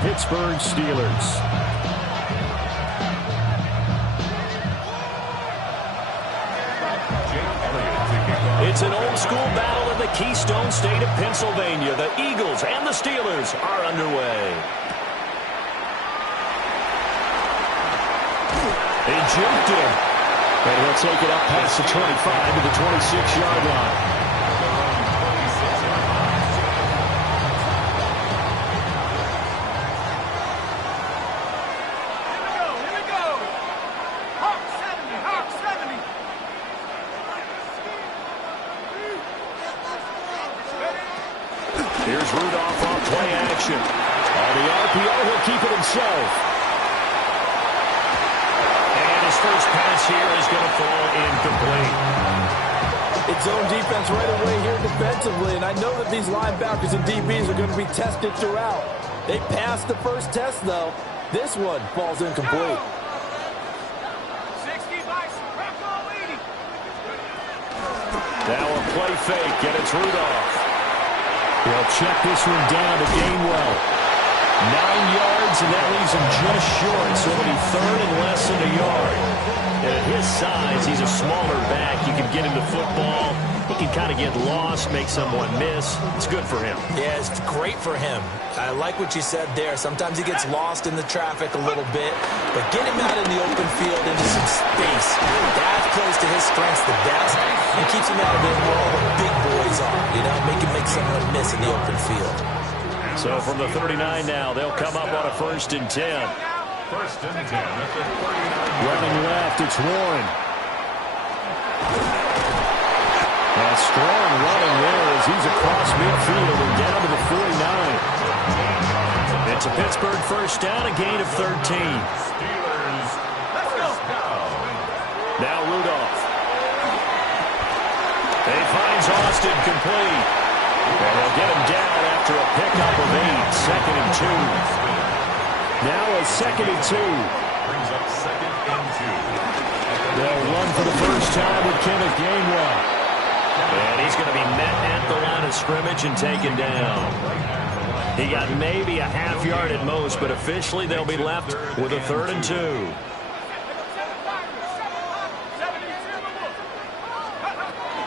Pittsburgh Steelers. It's an old-school battle in the Keystone State of Pennsylvania. The Eagles and the Steelers are underway. They juked him. And he'll take it up past the 25 to the 26-yard line. Here's Rudolph on play action. On the RPO, he'll keep it himself. And his first pass here is going to fall incomplete. It's zone defense right away here defensively, and I know that these linebackers and DBs are going to be tested throughout. They passed the first test, though. This one falls incomplete. Now a play fake, and it's Rudolph. He'll check this one down to Gainwell. 9 yards, and that leaves him just short, so it'll be third and less than a yard. And at his size, he's a smaller back. You can get him to football. He can kind of get lost, make someone miss. It's good for him. Yeah, it's great for him. I like what you said there. Sometimes he gets lost in the traffic a little bit, but get him out in the open field into some space. That plays to his strengths the best and keeps him out of there where all the big boys are. You know, make someone miss in the open field. So from the 39 now, they'll come up on a 1st and 10. First and 10 at the 39. Running left, it's Warren. A strong running there as he's across midfield and down to the 49. It's a Pittsburgh first down, a gain of 13. Steelers first down. Now Rudolph. He finds Austin complete. And they'll get him down after a pickup of 8. 2nd and 2. Now a 2nd and 2. Brings up 2nd and 2. They'll run for the first time with Kenneth Gainwell. And he's going to be met at the line of scrimmage and taken down. He got maybe a half yard at most, but officially they'll be left with a 3rd and 2.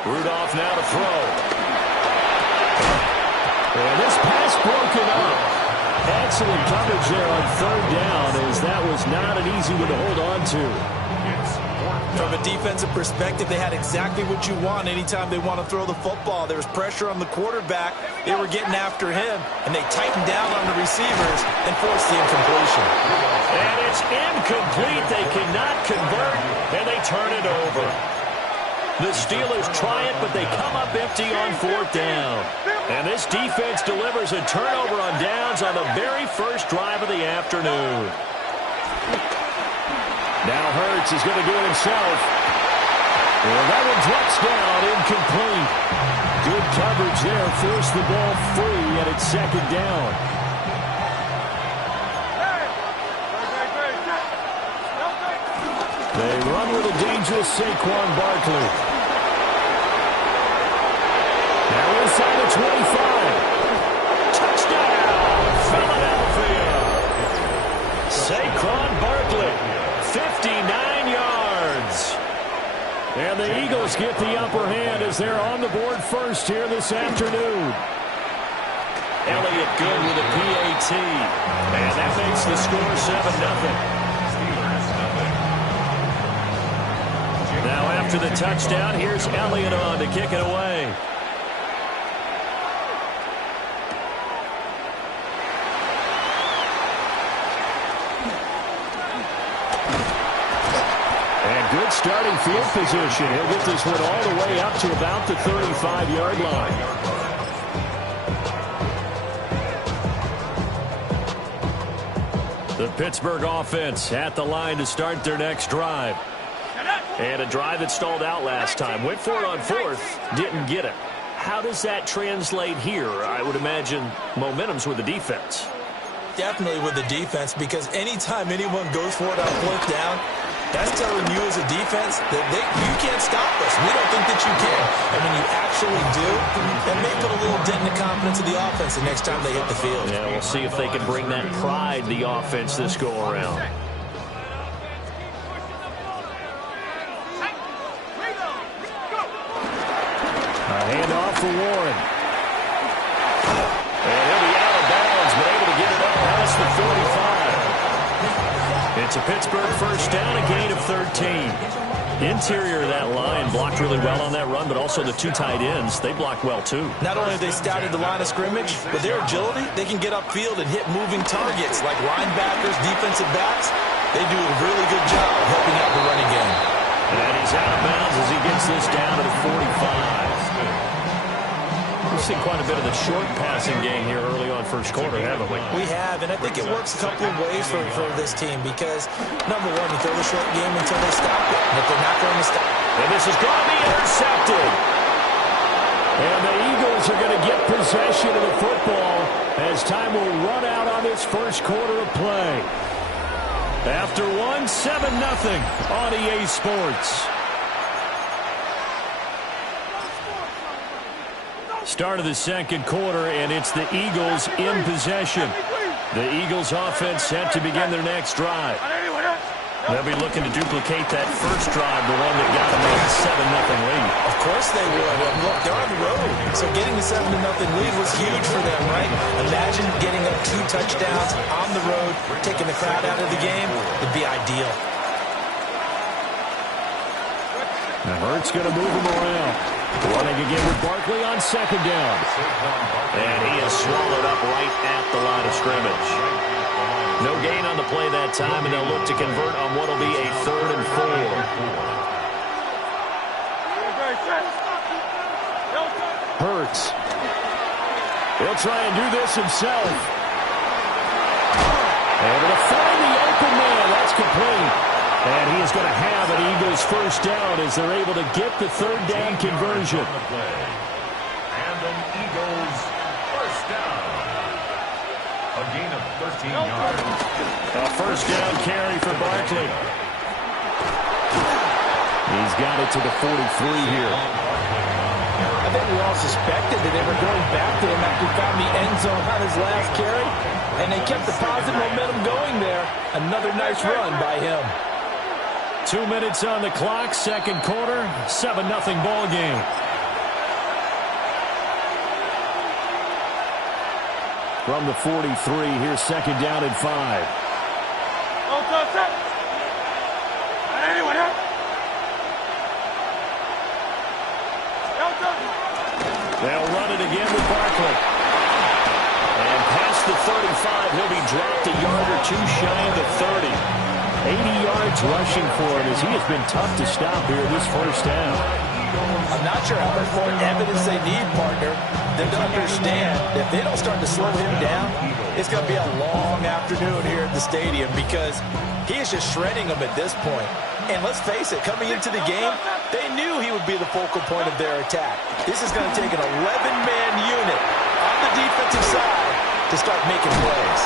Rudolph now to throw. And this pass broken up. Excellent coverage there on 3rd down, as that was not an easy one to hold on to. From a defensive perspective, they had exactly what you want anytime they want to throw the football. There was pressure on the quarterback. They were getting after him, and they tightened down on the receivers and forced the incompletion. And it's incomplete. They cannot convert, and they turn it over. The Steelers try it, but they come up empty on 4th down. And this defense delivers a turnover on downs on the very first drive of the afternoon. Now Hurts is going to do it himself. Well, that one drops down, incomplete. Good coverage there, forced the ball free, and it's 2nd down. They run with a dangerous Saquon Barkley. Now inside the 25. Touchdown, Philadelphia. Saquon Barkley, 59 yards. And the Eagles get the upper hand as they're on the board first here this afternoon. Elliott good with a PAT. And that makes the score 7-0. Now after the touchdown, here's Elliott on to kick it away. And good starting field position. He'll get this one all the way up to about the 35-yard line. The Pittsburgh offense at the line to start their next drive. And a drive that stalled out last time. Went for it on 4th, didn't get it. How does that translate here? I would imagine momentum's with the defense. Definitely with the defense, because anytime anyone goes for it on 4th down, That's telling you as a defense that you can't stop us. We don't think that you can. And when you actually do, that may put a little dent in the confidence of the offense the next time they hit the field. Yeah, we'll see if they can bring that pride, the offense, this go-around. Handoff for Warren. And he'll be out of bounds, but able to get it up past the 45. It's a Pittsburgh first down, a gain of 13. Interior of that line blocked really well on that run, but also the two tight ends, they blocked well too. Not only have they scouted the line of scrimmage, with their agility, they can get upfield and hit moving targets like linebackers, defensive backs. They do a really good job of helping out the running game. And he's out of bounds as he gets this down to the 45. We've seen quite a bit of the short passing game here early on first quarter, haven't we? We have, and I think it works a couple of ways for this team because, number one, you throw the short game until they stop it, but they're not going to stop. And this is going to be intercepted. And the Eagles are going to get possession of the football as time will run out on this first quarter of play. After 1, 7-0 on EA Sports. Start of the second quarter, and it's the Eagles in possession. The Eagles offense set to begin their next drive. They'll be looking to duplicate that first drive, the one that got them a 7-0 lead. Of course they would. Look, they're on the road, so getting the 7-0 lead was huge for them, right? Imagine getting up 2 touchdowns on the road, taking the crowd out of the game. It'd be ideal. Now Hurts going to move him around. Running again with Barkley on second down. And he is swallowed up right at the line of scrimmage. No gain on the play that time, and they'll look to convert on what will be a 3rd and 4. Hurts. He'll try and do this himself. Able to find the open man. That's complete. And he is going to have an Eagles first down as they're able to get the 3rd down conversion. And an Eagles first down. A gain of 13 yards. A first down carry for Barkley. He's got it to the 43 here. I think we all suspected that they were going back to him after he found the end zone on his last carry. And they kept the positive momentum going there. Another nice run by him. 2 minutes on the clock, second quarter, 7-0 ball game. From the 43, here's second down and 5. They'll run it again with Barkley. And past the 35, he'll be dropped a yard or two shy of the 30. 80 yards rushing for him as he has been tough to stop here this first half. I'm not sure how much more evidence they need, partner, than to understand that if they don't start to slow him down, it's going to be a long afternoon here at the stadium because he is just shredding them at this point. And let's face it, coming into the game, they knew he would be the focal point of their attack. This is going to take an 11-man unit on the defensive side to start making plays.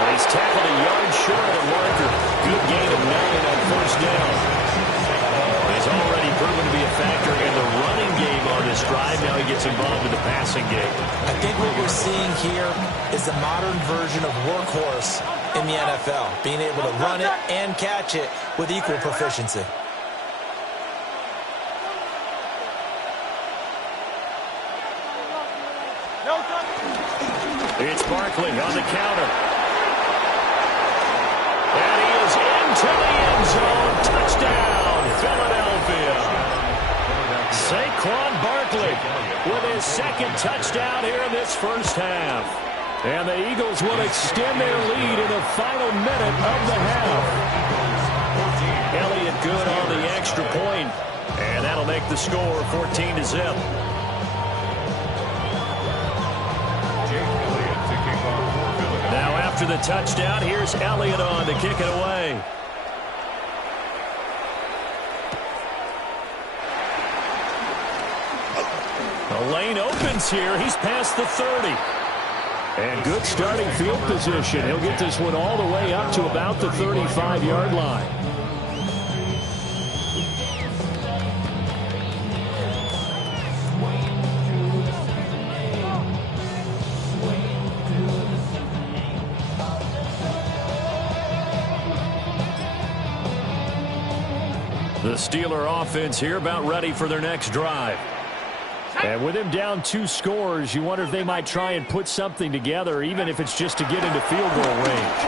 And he's tackled a yard short of the marker. Good gain of 9 on first down. He's already proven to be a factor in the running game on this drive. Now he gets involved in the passing game. I think what we're seeing here is the modern version of workhorse in the NFL, being able to run it and catch it with equal proficiency. It's Barkley on the counter. And he is into the end zone. Touchdown, Philadelphia. Saquon Barkley with his second touchdown here in this first half. And the Eagles will extend their lead in the final minute of the half. Elliott good on the extra point, and that'll make the score 14-0. Now after the touchdown, here's Elliott on to kick it away. The lane opens here. He's past the 30. And good starting field position. He'll get this one all the way up to about the 35-yard line. The Steeler offense here about ready for their next drive. And with him down 2 scores, you wonder if they might try and put something together, even if it's just to get into field goal range.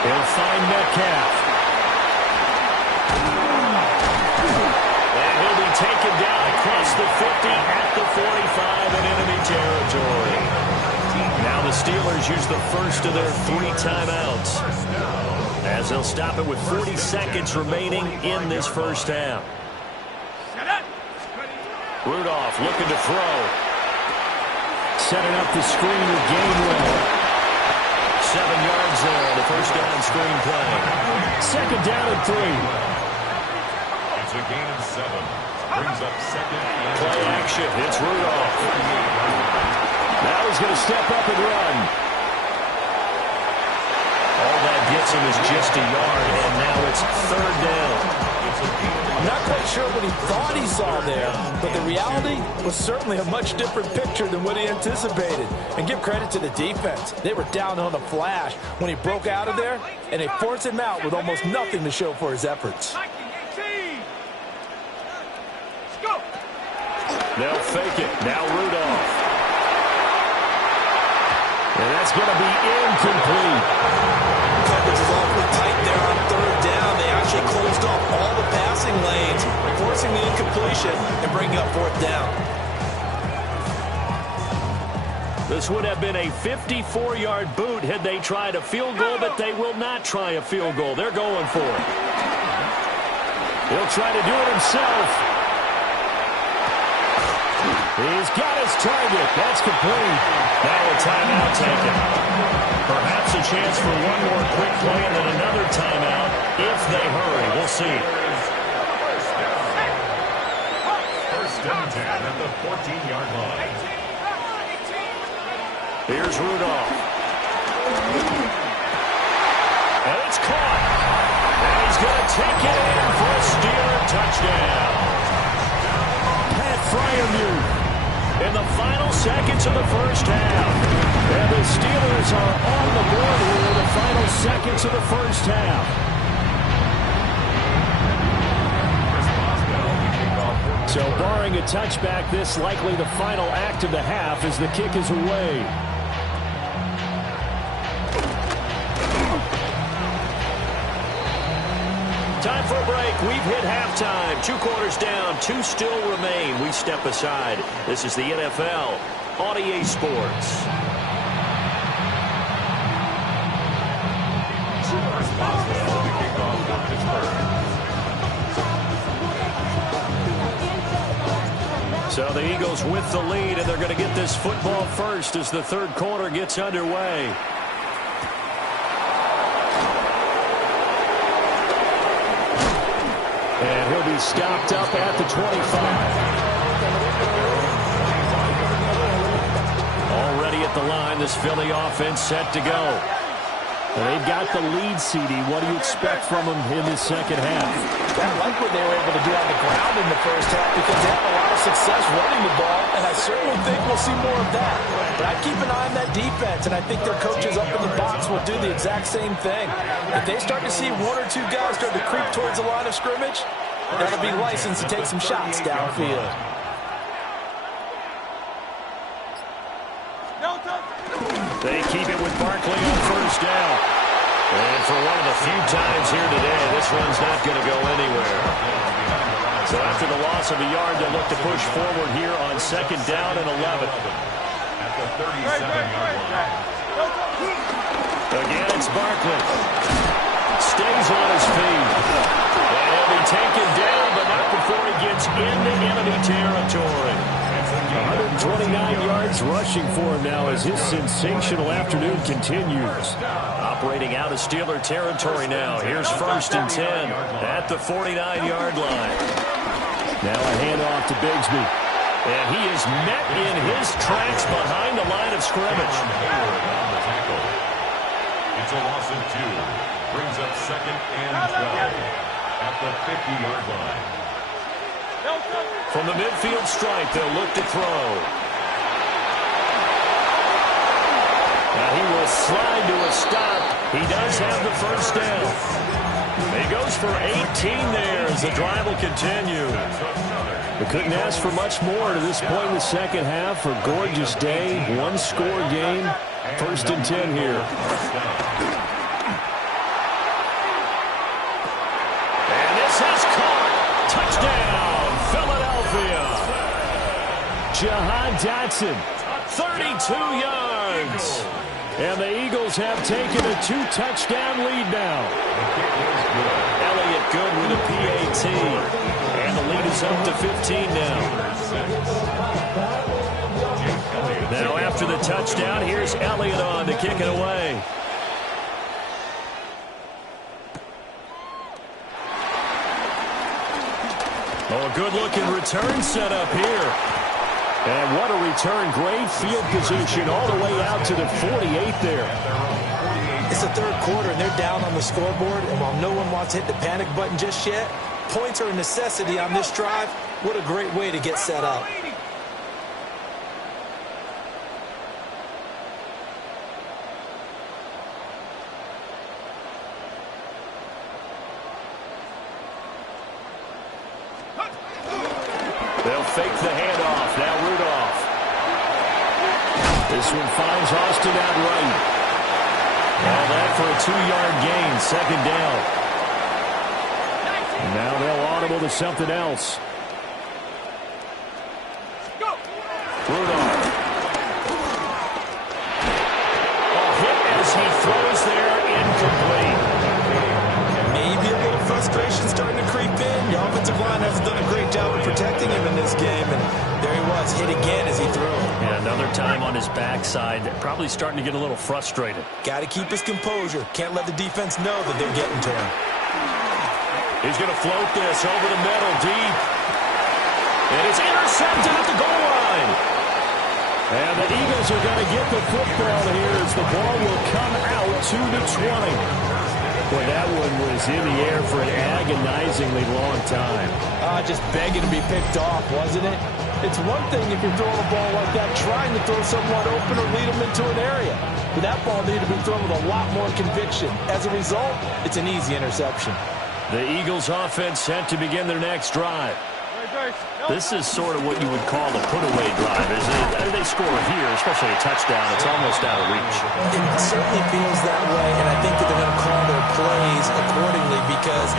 He'll find Metcalf. And he'll be taken down across the 50 at the 45 in enemy territory. Now the Steelers use the first of their 3 timeouts, as they'll stop it with 40 seconds remaining in this first half. Rudolph looking to throw. Setting up the screen with Gainwell. 7 yards there on the first down screen play. Second down and 3. It's a gain of 7. Brings up second. Play action. It's Rudolph. Now he's going to step up and run. All that gets him is just a yard, and now it's 3rd down. I'm not quite sure what he thought he saw there, but the reality was certainly a much different picture than what he anticipated. And give credit to the defense. They were down on the flash when he broke out of there, and they forced him out with almost nothing to show for his efforts. They'll fake it. Now Rudolph. And that's going to be incomplete. Coverage is awfully tight there on 3rd down. They actually closed off all the passing lanes, forcing the incompletion and bringing up 4th down. This would have been a 54-yard boot had they tried a field goal, but they will not try a field goal. They're going for it. He'll try to do it himself. He's got his target. That's complete. Now a timeout taken. Perhaps a chance for one more quick play and then another timeout if they hurry. We'll see. First down 10 at the 14-yard line. Here's Rudolph. And it's caught. And he's going to take it in for a Steeler touchdown. Pat Fryermuth in the final seconds of the first half. And the Steelers are on the board here in the final seconds of the first half. So barring a touchback, this likely the final act of the half as the kick is away. Time for a break. We've hit halftime. 2 quarters down. 2 still remain. We step aside. This is the NFL on EA Sports. So the Eagles with the lead, and they're going to get this football first as the 3rd quarter gets underway. And he'll be stopped up at the 25. Already at the line, this Philly offense set to go. And they've got the lead, CD. What do you expect from them in the second half? I like what they were able to do on the ground in the first half because they had a lot of success running the ball, and I certainly think we'll see more of that. But I keep an eye on that defense, and I think their coaches up in the box will do the exact same thing. If they start to see 1 or 2 guys start to creep towards the line of scrimmage, that'll be licensed to take some shots downfield. They keep it with Barkley on first down. And for one of the few times here today, this run's not going to go anywhere. So after the loss of a yard, they'll look to push forward here on 2nd down and 11. At the 37-yard line. Again, it's Barkley. Stays on his feet. And he'll be taken down, but not before he gets into enemy territory. 129 yards rushing for him now as his sensational afternoon continues. Operating out of Steeler territory now. Here's 1st and 10 at the 49-yard line. Now a handoff to Bigsby. And he is met in his tracks behind the line of scrimmage. It's a loss of 2. Brings up 2nd and 12 at the 50-yard line. From the midfield stripe, they'll look to throw. Now he will slide to a stop. He does have the first down. He goes for 18 there as the drive will continue. We couldn't ask for much more to this point in the second half. A gorgeous day, one-score game. 1st and 10 here. And this has caught. Touchdown, Philadelphia. Jahan Dotson, 32 yards. And the Eagles have taken a 2-touchdown lead now. Elliott good with a PAT. And the lead is up to 15 now. Now after the touchdown, here's Elliott on to kick it away. Oh, a good-looking return set up here. And what a return. Great field position all the way out to the 48 there. It's the third quarter, and they're down on the scoreboard. And while no one wants to hit the panic button just yet, points are a necessity on this drive. What a great way to get set up. They'll fake the handoff. Now Rudolph. This one finds Austin out right. Now that for a 2-yard gain. 2nd down. Now they'll audible to something else. Rudolph. Hit as he throws there. Incomplete. Maybe a little frustration starting to creep in. The offensive line hasn't done a great job of protecting him in this game, and there he was, hit again as he threw it. Yeah, another time on his backside, probably starting to get a little frustrated. Got to keep his composure. Can't let the defense know that they're getting to him. He's going to float this over the middle, deep. And it's intercepted at the goal line. And the Eagles are going to get the football here as the ball will come out to the 20. Boy, that one was in the air for an agonizingly long time. Just begging to be picked off, wasn't it? It's one thing if you're throwing a ball like that, trying to throw someone open or lead them into an area. But that ball needed to be thrown with a lot more conviction. As a result, it's an easy interception. The Eagles offense set to begin their next drive. This is sort of what you would call a put-away drive, isn't it? They score here, especially a touchdown. It's almost out of reach. It certainly feels that way, and I think that they're going to call their plays accordingly because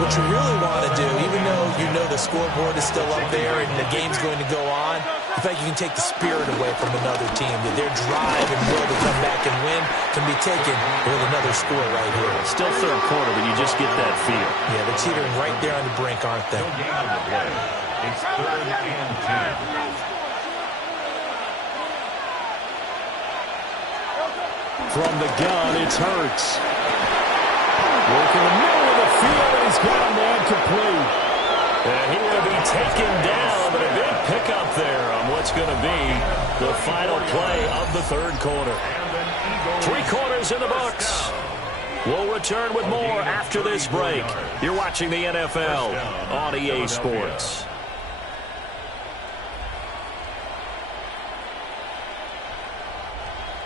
what you really want to do, even though you know the scoreboard is still up there and the game's going to go on, in fact, you can take the spirit away from another team, that their drive and will to come back and win can be taken with another score right here. Still third quarter, but you just get that feel. Yeah, they're teetering right there on the brink, aren't they? It's 3rd and 10. From the gun, it's Hurts. Working the middle of the field, and he's got a man complete. And he will be taken down, but a big pickup there on what's going to be the final play of the third quarter. 3 quarters in the books. We'll return with more after this break. You're watching the NFL on EA Sports.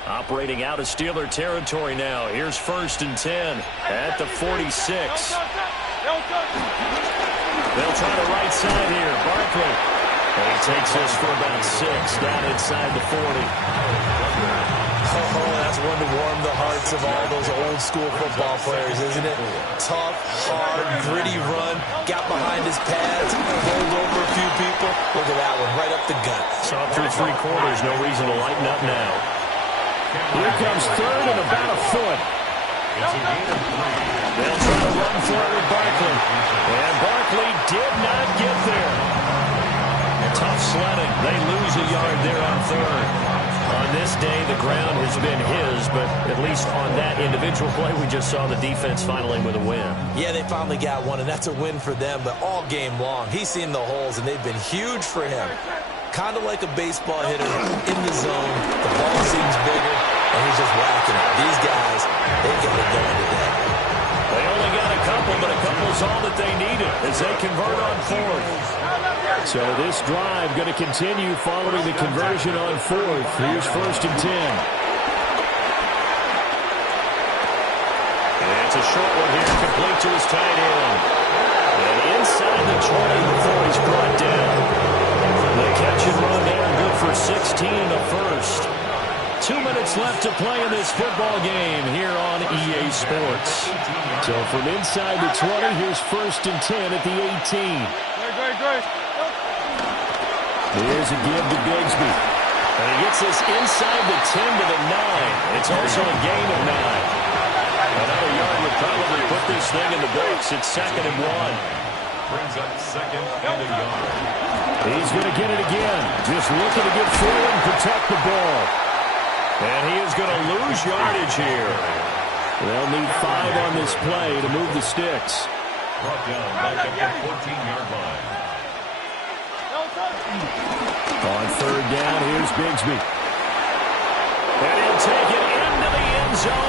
Operating out of Steeler territory now. Here's 1st and 10 at the 46. They'll try the right side here. Barkley. And he takes this for about 6 down inside the 40. Oh, that's one to warm the hearts of all those old school football players, isn't it? Tough, hard, gritty run. Got behind his pads, rolled over a few people. Look at that one, right up the gut. So through 3 quarters, no reason to lighten up now. Here comes 3rd and about a foot. They'll try to run for it with Barkley. And Barkley did not get there. Tough sledding. They lose a yard there on 3rd. On this day, the ground has been his, but at least on that individual play, we just saw the defense finally with a win. Yeah, they finally got one, and that's a win for them, but all game long, he's seen the holes, and they've been huge for him. Kind of like a baseball hitter in the zone. The ball seems bigger, and he's just whacking it. These guys, they get it done today. They only got a couple, but a couple's all that they needed as they convert on 4th. So this drive going to continue following the conversion on 4th. Here's 1st and 10. short one here, complete to his tight end. And inside the 20 before he's brought down. The catch and run there, good for 16 in the first. 2 minutes left to play in this football game here on EA Sports. So from inside the 20, here's 1st and 10 at the 18. Here's a give to Bigsby. And he gets this inside the 10 to the 9. It's also a gain of 9. Another yard would probably put this thing in the books. It's 2nd and 1. Brings up 2nd and a yard. He's going to get it again. Just looking to get forward and protect the ball. And he is going to lose yardage here. They'll need 5 on this play to move the sticks. Brought down back at the 14-yard line. On 3rd down, here's Bigsby. And he'll take it into the end zone